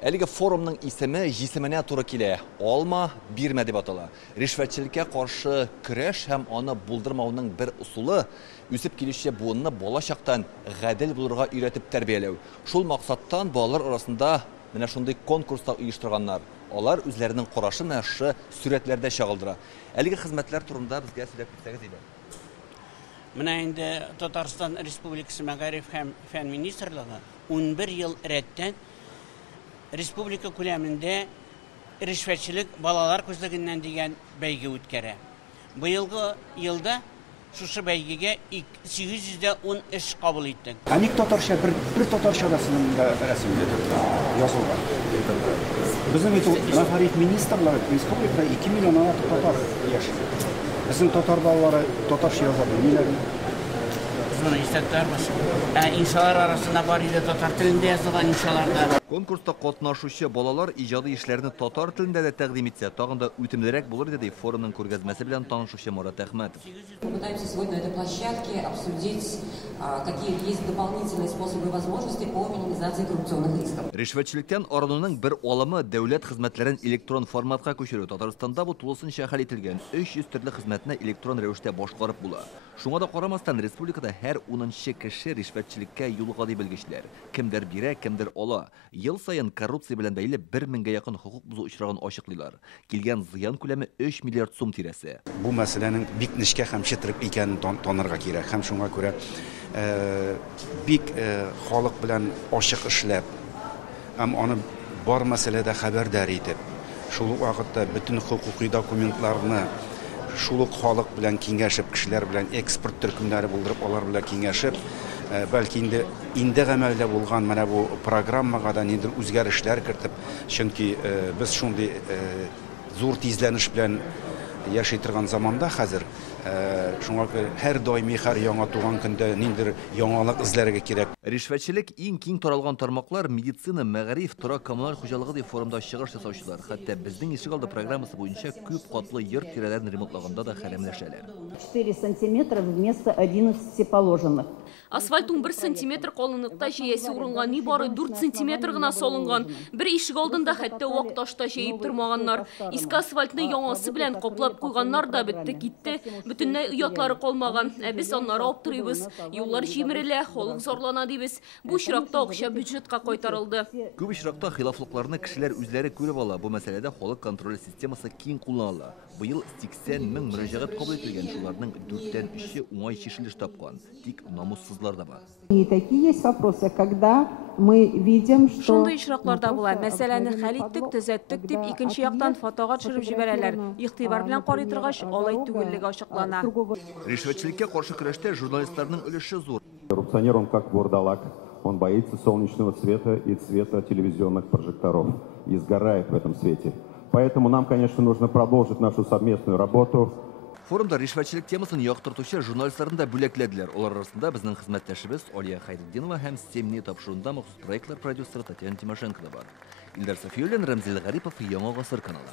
Әлеге форумның исеме жисеменә туры килә. Алма бирмә дип атала. Ришвәтчелеккә каршы көрәш һәм аны булдырмауның бер усулы үсеп килүче буынны балачактан гадел булырга өйрәтеп тәрбияләү. Шул максаттан балалар арасында менә шундый конкурслар оештырганнар. Алар үзләренең карашын яхшы сүрәтләрдә чагылдыра. Әлеге хезмәтләр турында безгә сөйләп бирсәгез иде. Менә инде Татарстан Республикасы Мәгариф һәм фән министрлыгы 11 ел рәттән республика күләмендә ришвәтчелек балалар күзлегеннән дигән бәйге үткәрә. Быелгы елда шушы бәйгегә 810 эш кабул иттек. Аник татарча бер татарча рәсемле язылган. Безнең Мәгариф министрлыгы республикада 2 миллион татар яши. Безнең татар балалары татарча яза белмиләр. İnsanlar arasında var idi tatar телендә язылган иншаларда. Конкурста катнашучы балалар иҗади эшләрне татар телендә дә тәкъдим итсә, тагын да үтемлерәк булыр диде форумның күргәзмәсе белән танышучы Марат Әхмәтов. Мы пытаемся сегодня на этой площадке обсудить, какие есть дополнительные способы и возможности по минимизации коррупционных рисков. Ришвәтчелектән арынуның бер алымы дәүләт хезмәтләрен электрон форматка күчерү. Татарстанда бу тулысынча хәл ителгән. 300 төрле хезмәтне электрон рәвештә башкарып була. Шуңа да карамастан республикада һәр 10нчы кеше ришвәтчелеккә юлга ди белгечләр. Кемдер бирә, кемдер ала. Ел сайын коррупция белән бәйле 1000-гә якын хукук бузу очрагын ачыклыйлар. Килгән зыян күләме 3 миллиард сум тирәсе. Бу мәсьәләнең бик нечкә һәм читрек икәнен танырга кирәк. Һәм шуңа күрә бик халык белән ачык эшләп, һәм аны бар мәсьәләдә хәбәрдар итеп, шул ук вакытта бөтен хукукый документларны шул ук халык белән киңәшеп, кешеләр белән экспорт төркемнәре булдырып, алар белән киңәшеп, бәлки инде гамәлдә булган менә бу программага да нидер үзгәрешләр кертеп, чөнки без шундый зур тизләнеш белән яши торган заманда хәзер, шуңа күрә һәр даими һәр яңа туган көндә ниндер яңалык эзләргә кирәк. Ришвәтчелек иң киң таралган тармаклар медицина, мәгариф, торак коммуналь хуҗалыгы дип форумда чыгыш ясаучылар. Хәтта безнең ишегалды программасы буенча күп катлы йорт тирәләрен ремонтлаганда да хәлемләшәләр. 4 сантиметра вместо 11 положенных. Асфальтның 1 сантиметр калынлыкта җәясе урынга ни бары 4 сантиметр гына салынган. Бер ишек алдында хәтта вак ташта җәеп тормаганнар. Иске асфальтны яңасы белән каплап куйганнар да бетте китте. Бөтенләй оятлары калмаган. Без аннары аптырыйбыз. Юллар җимерелә, халык зарлана дибез. Бу очракта акча бюджетка кайтарылды. Күп очракта хилафлыкларны кешеләр үзләре күреп ала. Бу мәсьәләдә халык контроль системасы киң кулланыла. Быел 80 мең мөрәҗәгать кабул ителгән, шуларның 4тән 3-е уңай чишелеш тапкан. Тик намуссызлар да бар. И такие есть вопросы, когда мы видим, что... Шундый очракларда була. Мәсьәләне хәл иттек, төзәттек дип, икенче яктан фотога төшереп җибәрәләр. Игътибар белән карый торгач, алай түгеллеге ачыклана. Ришвәтчелеккә каршы көрәштә журналистларның өлеше зур. Коррупционер, он как вурдалак. Он боится солнечного света и цвета телевизионных прожекторов. И сгорает в этом свете. Поэтому нам, конечно, нужно продолжить нашу совместную работу. Форумда ришвәтчелек темасын яктыртучы журналистларын да бүләкләделәр. Олар арасында безнең хезмәттәшебез Алия Хайретдинова һәм Семни тапшыруында махсус проектлар продюсеры Татьяна Тимошенко да бар. Илдар Сафиуллин, Рамзил Гарипов, Яңа гасыр каналы.